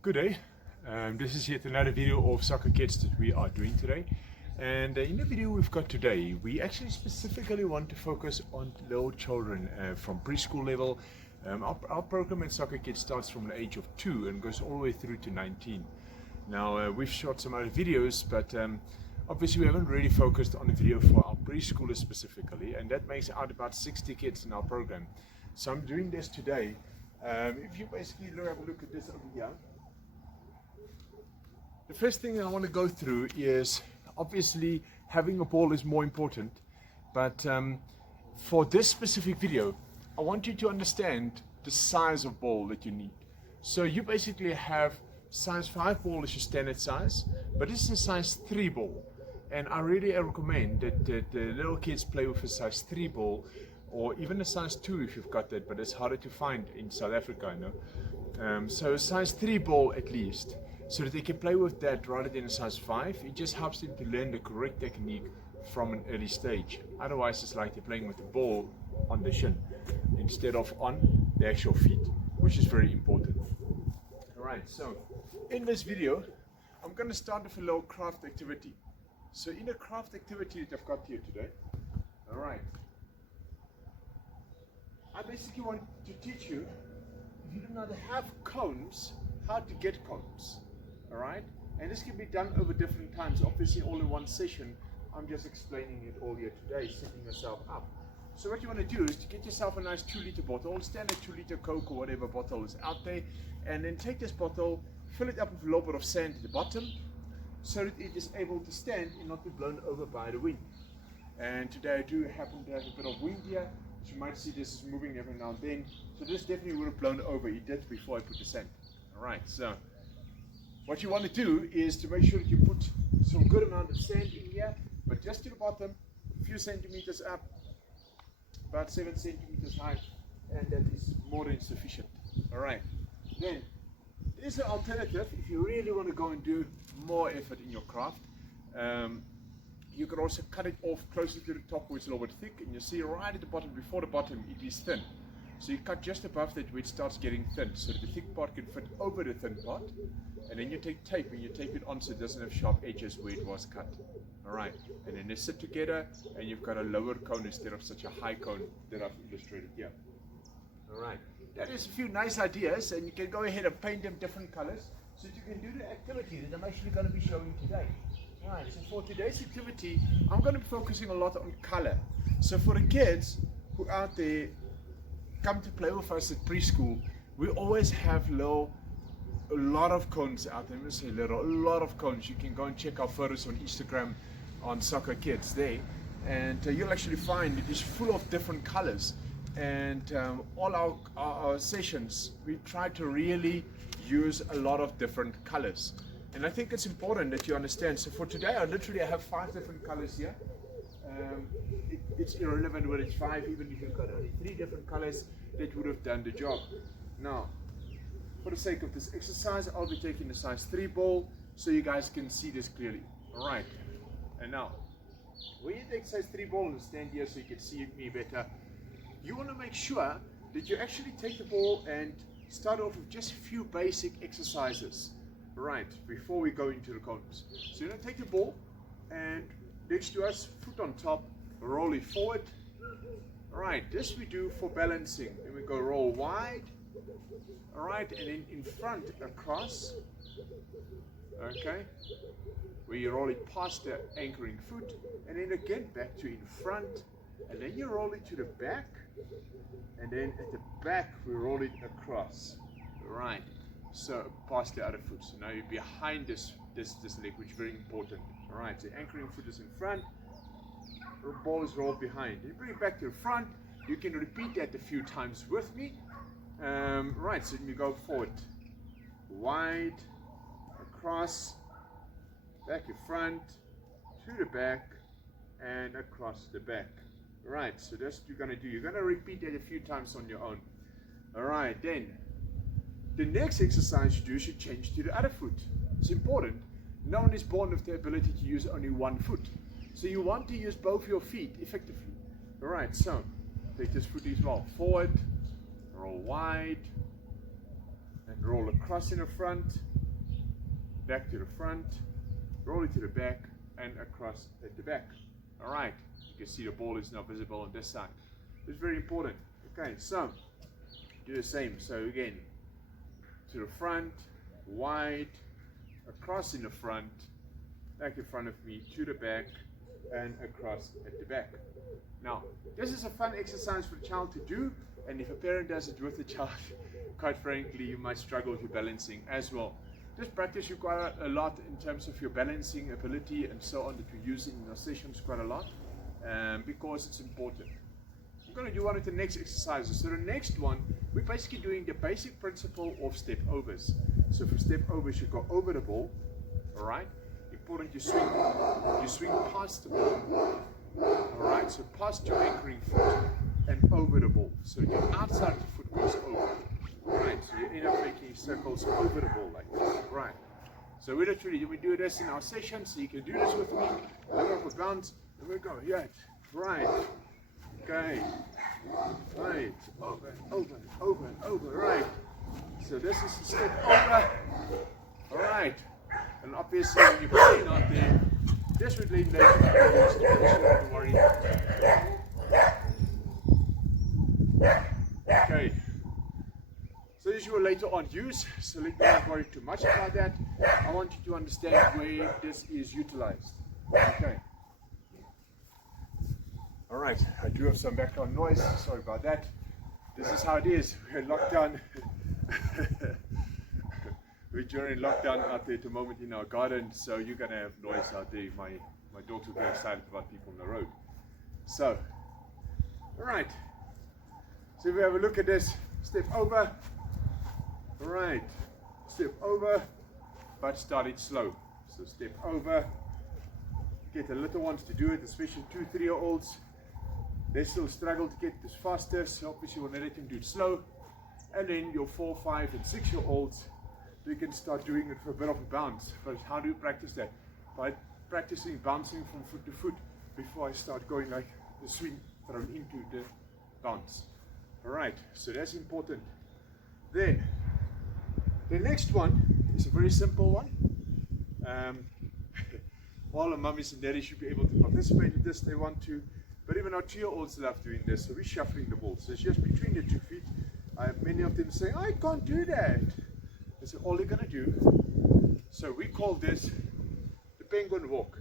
Good day. This is yet another video of Soccer Kidz that we are doing today. And in the video we've got today, we actually specifically want to focus on little children from preschool level. Our program at Soccer Kidz starts from the age of 2 and goes all the way through to 19. Now we've shot some other videos, but obviously we haven't really focused on the video for our preschoolers specifically, and that makes out about 60 kids in our program. So I'm doing this today. If you basically have a look at this over here, the first thing I want to go through is obviously having a ball is more important, but for this specific video I want you to understand the size of ball that you need. So you basically have size 5 ball is your standard size, but this is a size 3 ball, and I really recommend that the little kids play with a size 3 ball, or even a size 2 if you've got that, but it's harder to find in South Africa, I know. So a size 3 ball at least, so that they can play with that rather than a size 5. It just helps them to learn the correct technique from an early stage. Otherwise it's like they're playing with the ball on the shin instead of on the actual feet, which is very important. Alright, so in this video I'm going to start with a little craft activity. So in a craft activity that I've got here today, alright, I basically want to teach you, if you do not have cones, how to get cones. Alright, and this can be done over different times, obviously all in one session. I'm just explaining it all here today, setting yourself up. So what you want to do is to get yourself a nice 2-liter bottle, standard 2-liter Coke or whatever bottle is out there, and then take this bottle, fill it up with a little bit of sand at the bottom, so that it is able to stand and not be blown over by the wind. And today I do happen to have a bit of wind here, so you might see this is moving every now and then, so this definitely would have blown over. It did before I put the sand. Alright, so what you want to do is to make sure that you put some good amount of sand in here, but just to the bottom, a few centimeters up, about 7 centimeters high, and that is more than sufficient. Alright, then there's an alternative. If you really want to go and do more effort in your craft, you could also cut it off closer to the top where it's a little bit thick, and you see right at the bottom, before the bottom, it is thin. So you cut just above that where it starts getting thin, so that the thick part can fit over the thin part, and then you take tape and you tape it on so it doesn't have sharp edges where it was cut. Alright, and then they sit together and you've got a lower cone instead of such a high cone that I've illustrated here. Alright, that is a few nice ideas, and you can go ahead and paint them different colors so that you can do the activity that I'm actually going to be showing today. Alright, so for today's activity I'm going to be focusing a lot on color. So for the kids who are out there come to play with us at preschool, we always have a lot of cones out there. Let me say a lot of cones. You can go and check our photos on Instagram on Soccer Kidz there, and you'll actually find it is full of different colors. And all our sessions, we try to really use a lot of different colors, and I think it's important that you understand. So for today I literally have 5 different colors here. It's irrelevant whether it's 5, even if you've got only 3 different colors, that would have done the job. Now, for the sake of this exercise, I'll be taking the size 3 ball so you guys can see this clearly. Alright, and now, when you take size 3 ball and stand here so you can see me better, you want to make sure that you actually take the ball and start off with just a few basic exercises, right, before we go into the cones. So you're going to take the ball and next to us, foot on top, roll it forward. Alright, this we do for balancing. Then we go roll wide. Alright, and then in front across. Okay, where you roll it past the anchoring foot, and then again back to in front, and then you roll it to the back, and then at the back we roll it across. Right, so past the other foot. So now you're behind this leg, which is very important. Alright, so anchoring foot is in front, the ball is rolled behind. You bring it back to the front. You can repeat that a few times with me. Right, so you go forward, wide, across, back in front, to the back, and across the back. Right, so that's what you're going to do. You're going to repeat that a few times on your own. Alright, then the next exercise you do should change to the other foot. It's important. No one is born with the ability to use only one foot. So you want to use both your feet effectively. Alright, so take this foot as well. Forward, roll wide, and roll across in the front, back to the front, roll it to the back, and across at the back. All right, you can see the ball is now visible on this side. It's very important. Okay, so do the same. So again, to the front, wide, across in the front, back in front of me, to the back, and across at the back. Now, this is a fun exercise for the child to do, and if a parent does it with the child, quite frankly, you might struggle with your balancing as well. This practice requires a lot in terms of your balancing ability and so on that we use in our sessions quite a lot, because it's important. I'm going to do one of the next exercises. So the next one, we're basically doing the basic principle of step overs. So for step overs, you go over the ball, all right? Important you swing past the ball, all right? So past your anchoring foot and over the ball. So your outside of the foot goes over. Right, so you end up making circles over the ball like this. Right. So we do this in our session, so you can do this with me. Look up with bounce. Here we go. Yeah. Right. Okay. Right. Over, over, over, over. Right. So this is a step over. All right. And obviously when you're playing out there, this would lead later. Don't worry. Okay. So this you will later on use, so let me not worry too much about that. I want you to understand where this is utilized. Okay. Alright, I do have some background noise, sorry about that. This is how it is, we're in lockdown. We're during lockdown out there at the moment in our garden, so you're going to have noise out there. My dogs will be excited about people on the road. So, alright. So if we have a look at this, step over. Right, step over, but start it slow. So step over, get the little ones to do it, especially 2, 3-year-olds. They still struggle to get this faster, so obviously we'll let them do it slow. And then your 4, 5, and 6-year-olds, they can start doing it for a bit of a bounce. But how do you practice that? By practicing bouncing from foot to foot before I start going like the swing thrown into the bounce. Alright, so that's important. Then, the next one is a very simple one. All the mummies and daddies should be able to participate in this if they want to, but even our 2-year-olds love doing this, so we're shuffling the ball. So it's just between the 2 feet. I have many of them saying, I can't do that. I said, all you're going to do, so we call this the penguin walk.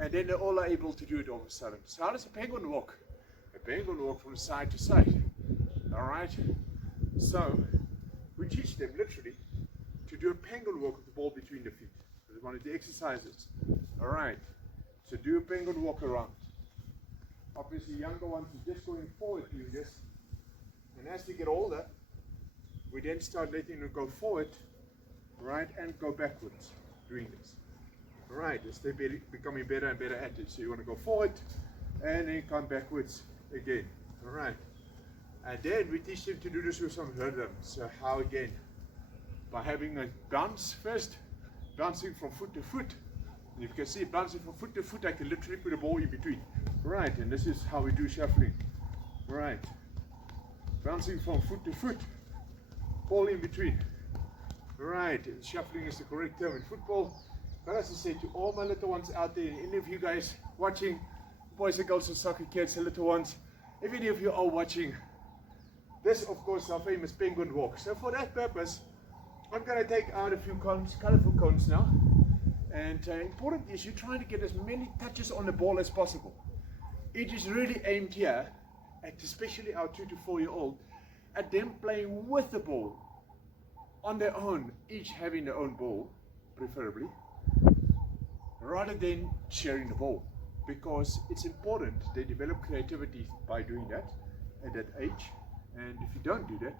And then they all are able to do it all of a sudden. So how does a penguin walk? A penguin walk from side to side. Alright? So, we teach them literally to do a penguin walk with the ball between the feet. This is one of the exercises. Alright, so do a penguin walk around. Obviously younger ones are just going forward doing this. And as they get older, we then start letting them go forward, right, and go backwards doing this. Alright, as they're becoming better and better at it. So you want to go forward and then come backwards again. Alright. And then we teach them to do this with some rhythm. So how again? By having a bounce first, bouncing from foot to foot. And if you can see bouncing from foot to foot, I can literally put a ball in between. Right, and this is how we do shuffling. Right. Bouncing from foot to foot, ball in between. Right, and shuffling is the correct term in football. But as I said to all my little ones out there, and any of you guys watching, boys and girls and soccer kids and little ones, if any of you are watching, this, of course, is our famous penguin walk. So for that purpose, I'm going to take out a few cones, colorful cones now. And important is you're trying to get as many touches on the ball as possible. It is really aimed here, at especially our 2 to 4-year-old, at them playing with the ball on their own, each having their own ball, preferably, rather than sharing the ball. Because it's important they develop creativity by doing that at that age. And if you don't do that,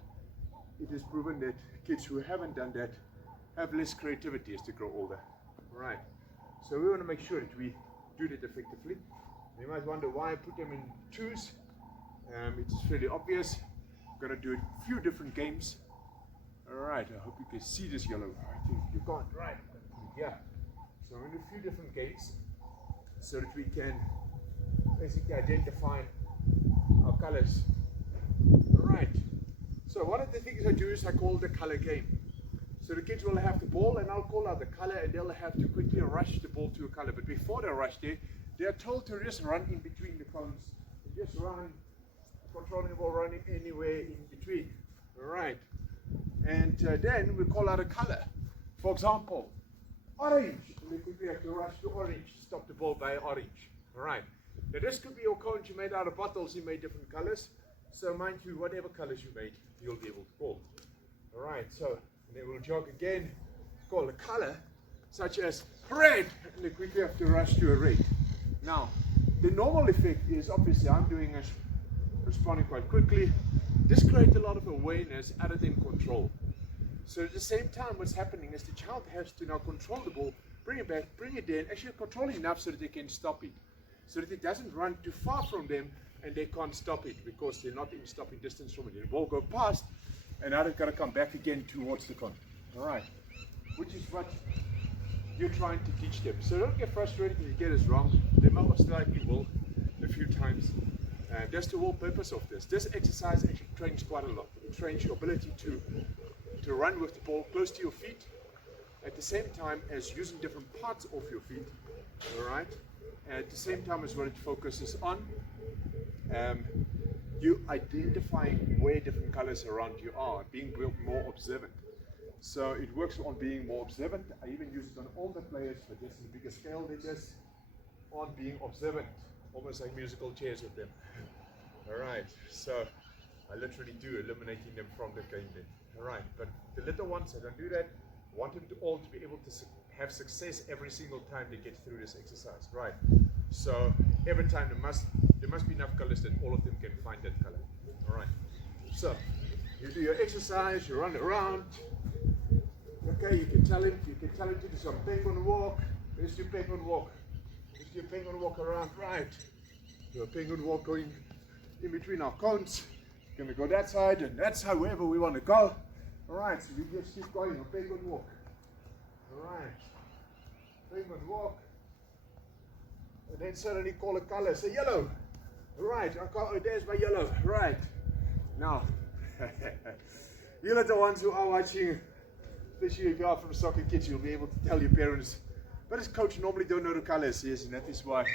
it is proven that kids who haven't done that have less creativity as they grow older. Right. So we want to make sure that we do that effectively. You might wonder why I put them in twos. It's fairly obvious. I'm going to do a few different games. Alright, I hope you can see this yellow. I think you can't. Right. Yeah. So we're going to do a few different games so that we can basically identify our colors. Alright, so one of the things I do is I call the color game. So the kids will have the ball, and I'll call out the color, and they'll have to quickly rush the ball to a color. But before they rush there, they are told to just run in between the cones. And just run, controlling the ball, running anywhere in between. All right. And then we call out a color. For example, orange. And we quickly have to rush to orange. Stop the ball by orange. All right. Now this could be your cones you made out of bottles. You made different colors. So mind you, whatever colors you made, you'll be able to call. All right. So then we'll jog again. Call a color such as red. And we quickly have to rush to a red. Now, the normal effect is obviously I'm doing is responding quite quickly. This creates a lot of awareness other than control. So at the same time, what's happening is the child has to now control the ball, bring it back, bring it in, actually control enough so that they can stop it. So that it doesn't run too far from them and they can't stop it because they're not in stopping distance from it. The ball go past and now they've got to come back again towards the cone. All right, which is what you're trying to teach them. So don't get frustrated if you get this wrong. They most likely will a few times. That's the whole purpose of this. This exercise actually trains quite a lot. It trains your ability to run with the ball close to your feet at the same time as using different parts of your feet. All right. At the same time as what it focuses on, you identifying where different colors around you are, being more observant. So it works on being more observant. I even use it on older players, but just in a bigger scale than this, on being observant, almost like musical chairs with them. All right, so I literally do eliminating them from the game then. All right, but the little ones, I don't do that. I want them to all to be able to have success every single time they get through this exercise. Right, so every time there must be enough colors that all of them can find that color. All right, so you do your exercise, you run around. Okay, you can tell him to do some penguin walk. Let's do penguin walk. Let's do a penguin walk around, right. Do a penguin walk going in between our cones. We're going to go that side and that side, wherever we want to go. Alright, so you just keep going, a penguin walk. Alright, penguin walk. And then suddenly call a color, say yellow. Alright, oh, there's my yellow. Right. Now, you little ones who are watching, especially if you are from Socca Kidz, you'll be able to tell your parents, but as coach normally don't know the colors, yes, and that is why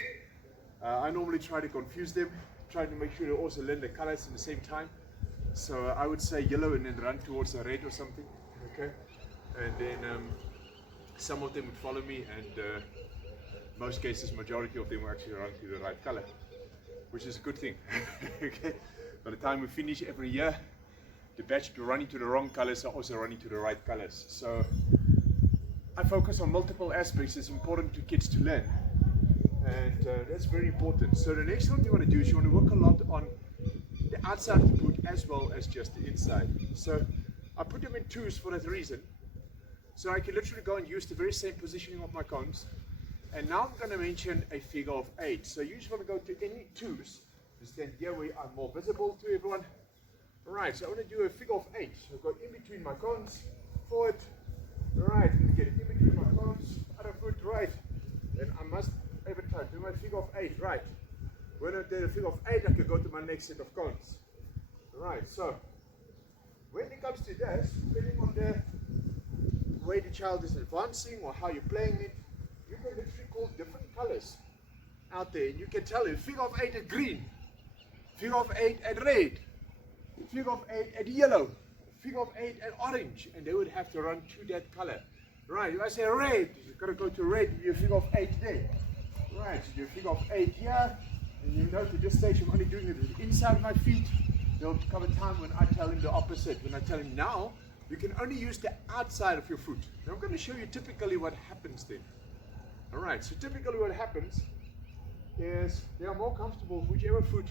I normally try to confuse them, trying to make sure they also learn the colors at the same time. So I would say yellow and then run towards the red or something, okay? And then some of them would follow me, and most cases, majority of them will actually run to the right color, which is a good thing, okay? By the time we finish every year, the batch to running to the wrong colors are also running to the right colors. So I focus on multiple aspects. It's important to kids to learn, and that's very important. So the next one you want to do is you want to work a lot on the outside of the boot as well as just the inside. So I put them in twos for that reason. So I can literally go and use the very same positioning of my cones. And now I'm going to mention a figure of 8. So you just want to go to any twos. Stand here where I'm more visible to everyone. Alright, so I want to do a figure of 8. So go in between my cones, forward. Alright, get it in between my cones, other foot, right. Then I must every time do my figure of 8, right. When I do the figure of 8, I can go to my next set of cones. Alright, so when it comes to this, depending on the way the child is advancing or how you're playing it, you can literally call different colors out there. And you can tell him figure of 8 at green, figure of 8 at red, figure of 8 at yellow, figure of 8 at orange, and they would have to run to that color. Right, if I say red, you've got to go to red, you do a figure of 8 there. Right, so you do a figure of 8 here, and you note at this stage I'm only doing it with the inside of my feet. There'll come a time when I tell him the opposite. When I tell him now, you can only use the outside of your foot. Now I'm going to show you typically what happens then. Alright, so typically what happens is they are more comfortable with whichever foot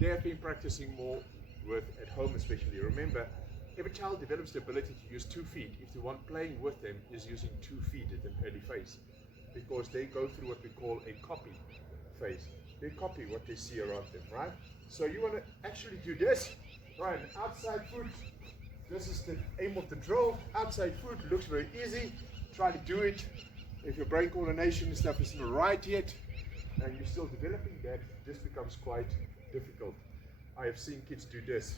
they have been practicing more with at home especially. Remember, every child develops the ability to use 2 feet if the one playing with them is using 2 feet at an early phase, because they go through what we call a copy phase. They copy what they see around them, right? So you want to actually do this, right? Outside foot, this is the aim of the drill. Outside foot looks very easy. Try to do it. If your brain coordination and stuff isn't right yet, and you're still developing that, this becomes quite difficult. I have seen kids do this.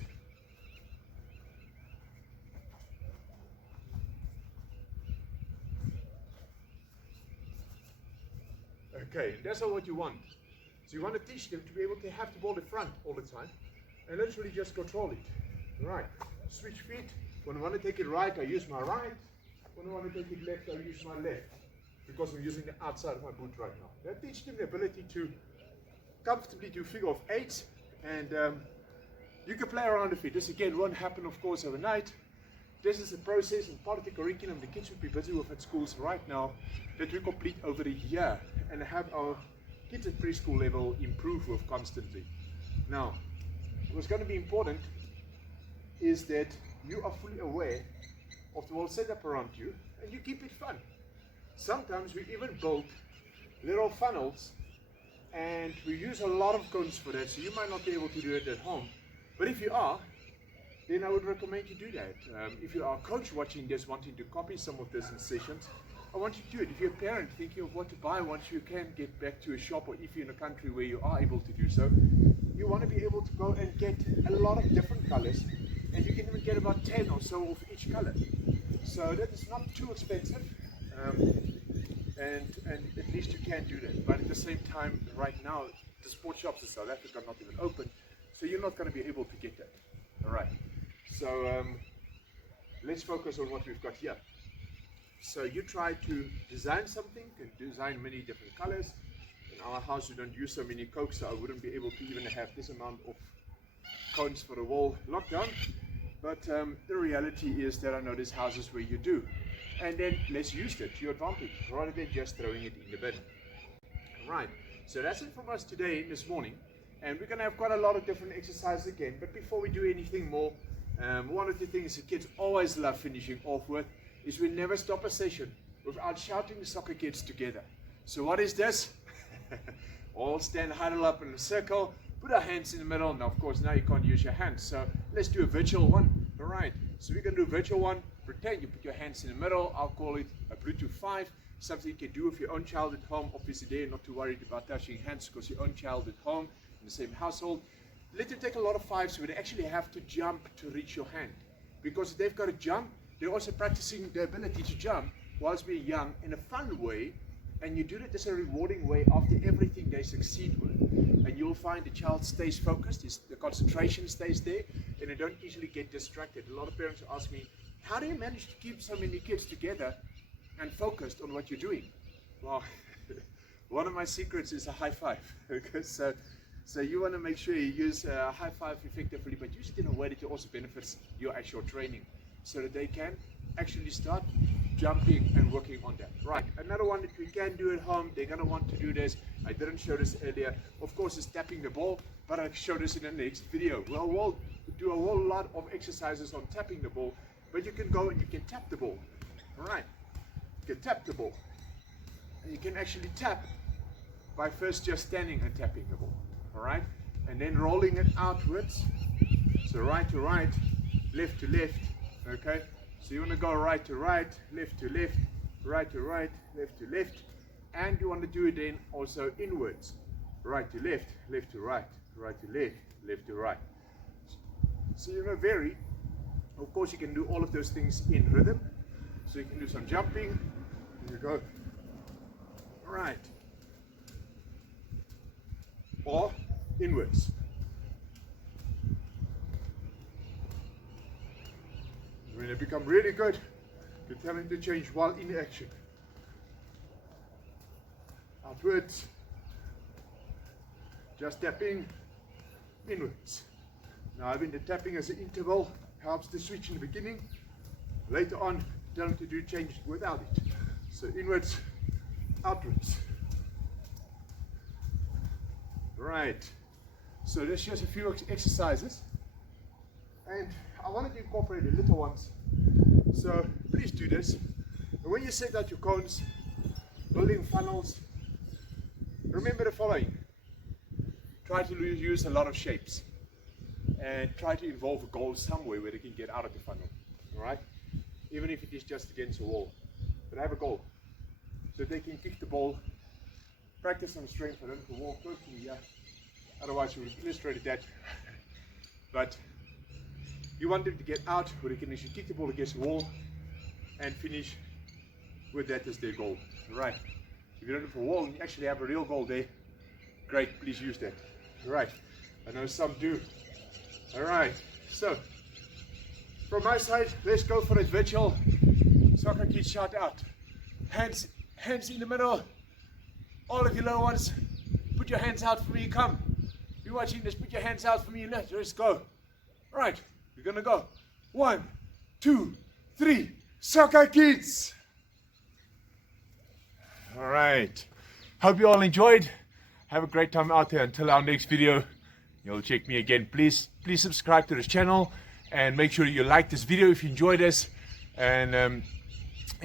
Okay, that's not what you want. So you want to teach them to be able to have the ball in front all the time and literally just control it. Right, switch feet. When I want to take it right, I use my right. When I want to take it left, I use my left, because I'm using the outside of my boot right now. That teaches them the ability to comfortably do figure of eights, and you can play around with it. This again won't happen, of course, overnight. This is a process and part of the curriculum the kids would be busy with at schools right now that we complete over a year and have our kids at preschool level improve with constantly. Now, what's going to be important is that you are fully aware of the whole setup around you and you keep it fun. Sometimes we even build little funnels and we use a lot of cones for that, so you might not be able to do it at home. But if you are, then I would recommend you do that. If you are a coach watching this, wanting to copy some of this in sessions, I want you to do it. If you're a parent thinking of what to buy once you can get back to a shop, or if you're in a country where you are able to do so, you want to be able to go and get a lot of different colors, and you can even get about 10 or so of each color. So that is not too expensive, and at least you can do that. But at the same time, right now, the sports shops in South Africa are not even open, so you're not going to be able to get that. All right. So let's focus on what we've got here. So you try to design something, and design many different colors. In our house we don't use so many cokes, so I wouldn't be able to even have this amount of cones for the wall lockdown. But the reality is that I know there's houses where you do. And then let's use that to your advantage, rather than just throwing it in the bin. Right, so that's it from us today, this morning. And we're going to have quite a lot of different exercises again. But before we do anything more, one of the things the kids always love finishing off with is we never stop a session without shouting the soccer kids together. So what is this? All stand huddle up in a circle, put our hands in the middle. Now, of course, now you can't use your hands, so let's do a virtual one. All right, so we're going to do a virtual one. Pretend you put your hands in the middle. I'll call it a Bluetooth 5, something you can do with your own child at home. Obviously, they're not too worried about touching hands because your own child at home in the same household. Let them take a lot of fives where they actually have to jump to reach your hand, because if they've got to jump, they're also practicing the ability to jump whilst being young in a fun way, and you do it as a rewarding way after everything they succeed with. And you'll find the child stays focused, the concentration stays there, and they don't easily get distracted. A lot of parents ask me, how do you manage to keep so many kids together and focused on what you're doing? Well, one of my secrets is a high five. So you want to make sure you use a high five effectively, but use it in a way that it also benefits your actual training, so that they can actually start jumping and working on that. Right, another one that we can do at home, they're going to want to do this. I didn't show this earlier, of course, is tapping the ball, but I'll show this in the next video. Well, we'll do a whole lot of exercises on tapping the ball, but you can go and you can tap the ball. All right, you can tap the ball, and you can actually tap by first just standing and tapping the ball. All right, and then rolling it outwards, so right to right, left to left. Okay, so you want to go right to right, left to left, right to right, left to left, and you want to do it then also inwards, right to left, left to right, right to left, left to right. So you know, vary. Of course, you can do all of those things in rhythm. So you can do some jumping. Here you go. Right. Or inwards. When they become really good, you tell them to change while in action. Outwards, just tapping, inwards. Now having the tapping as an interval helps the switch in the beginning. Later on, tell them to do change without it. So inwards, outwards. Right, so there's just a few exercises, and I wanted to incorporate the little ones, so please do this. And when you set out your cones, building funnels, remember the following. Try to use a lot of shapes, and try to involve a goal somewhere where they can get out of the funnel, alright? Even if it is just against a wall, but have a goal, so they can kick the ball. Practice some strength for them to walk close to me here. Otherwise, we would have illustrated that. But you want them to get out where they can actually kick the ball against the wall and finish with that as their goal. Right. If you don't have a wall and you actually have a real goal there, great, please use that. All right, I know some do. All right, so from my side, let's go for a virtual Soccer Kidz shout out. Hands in the middle. All of you little ones, put your hands out for me. Come. You're watching this, put your hands out for me. Let's go. All right, we're gonna go. 1, 2, 3. Soccer Kidz. All right. Hope you all enjoyed. Have a great time out there. Until our next video, you'll check me again. Please subscribe to this channel and make sure you like this video if you enjoyed this, and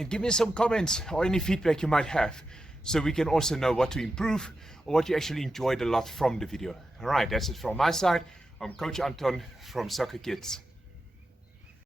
give me some comments or any feedback you might have, so we can also know what to improve or what you actually enjoyed a lot from the video. All right, that's it from my side. I'm Coach Anton from Soccer Kidz.